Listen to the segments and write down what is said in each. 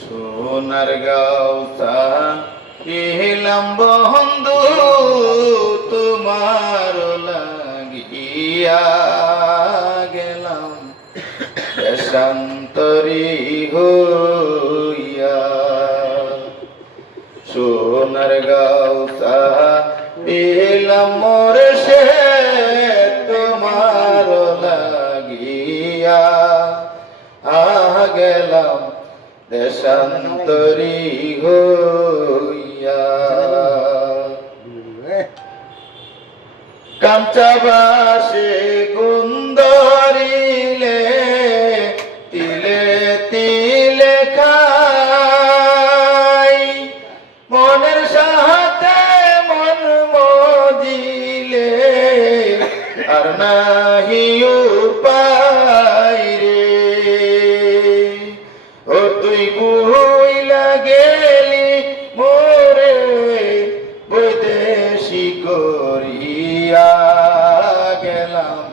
সোনার গাউসা ইলাম বন্ধু তোমার লাগিয়া গেলাম। দেশান্তরি হইয়া। সোনার গাউসা ইলাম দেশান্তরি হইয়া। কাঞ্চাবাসে গুন্দরিলে তিলে তিলে খাই। মনের সাথে মন মজিলে আর নাহি তুই বুইলা গেলি মোরে বৈদেশি করিয়া গেলাম।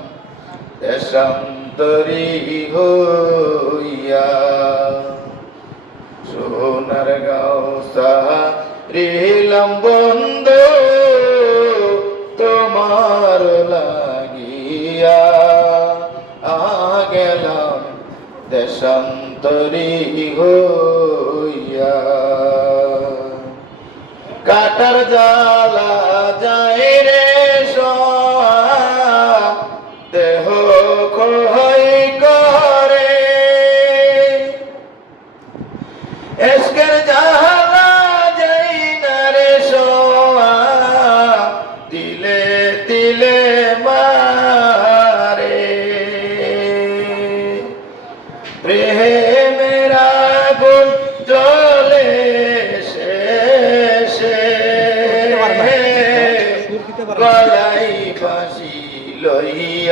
দেশান্তরি হইয়া। সোনার গাঁও সাহা বন্ধ, তোমার লাগিয়া আ গেলাম দেশান্তরি হইয়া। কাটার জালা যায় রে দেহ কই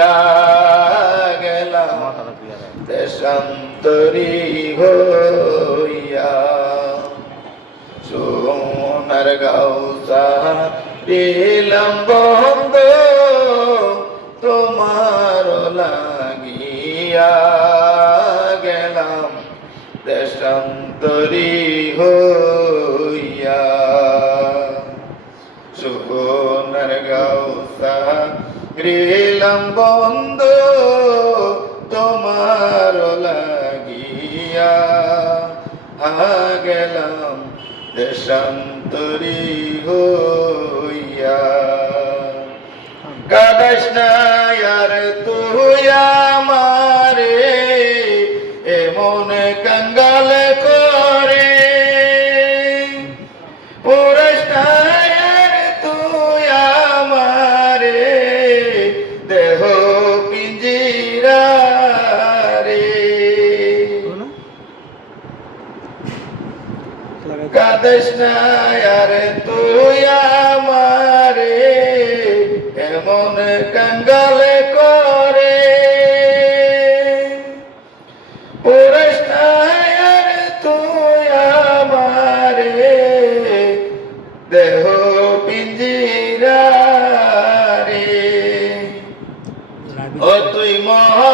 লইয়া গেলাম দেশান্তরি হইয়া সোনার গাউসা দিলাম বন্ধ তোমার লাগিয়া গেলাম দেশান্তরি হইয়া গৃলাম বন্ধ তোমার লাগিয়া হা গেলাম দেশান্তরি হইয়া। কাদাস আর তুই আমারে এমন কঙ্গাল না আর তুই আমারে এমন কঙ্গাল করে। পুরস্কার তুই আমারে দেহ পিঞ্জিরা রে ও তুই মহরা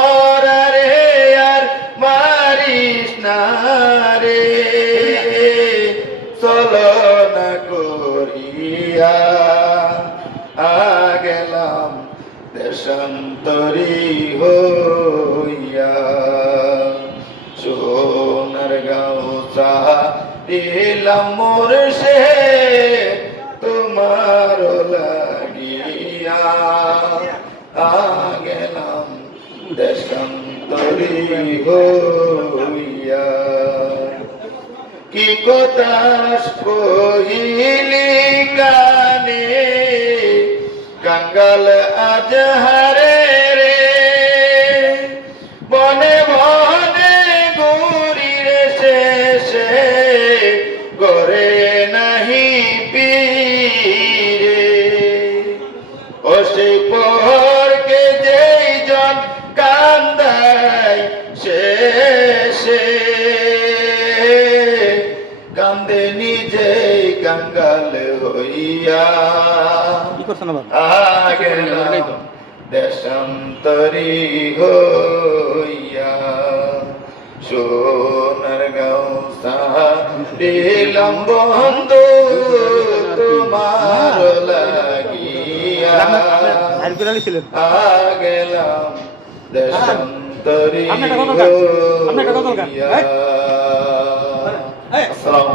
আ গেলাম দেশান্তরি হইয়া। সোনার গাঁও দিলাম মোর সে তোমার লাগিয়া। গেলাম দেশান্তরি হইয়া। কি কথা কহিলি কাঙ্গাল আজ কাঙ্গাল হইয়া আগেলাম দেশান্তরি হইয়া সোনার গাঁও সাহা দিলাম বন্ধু তোমার লাগিয়া। আগেলাম দেশান্তরী? হইয়া। আসসালামু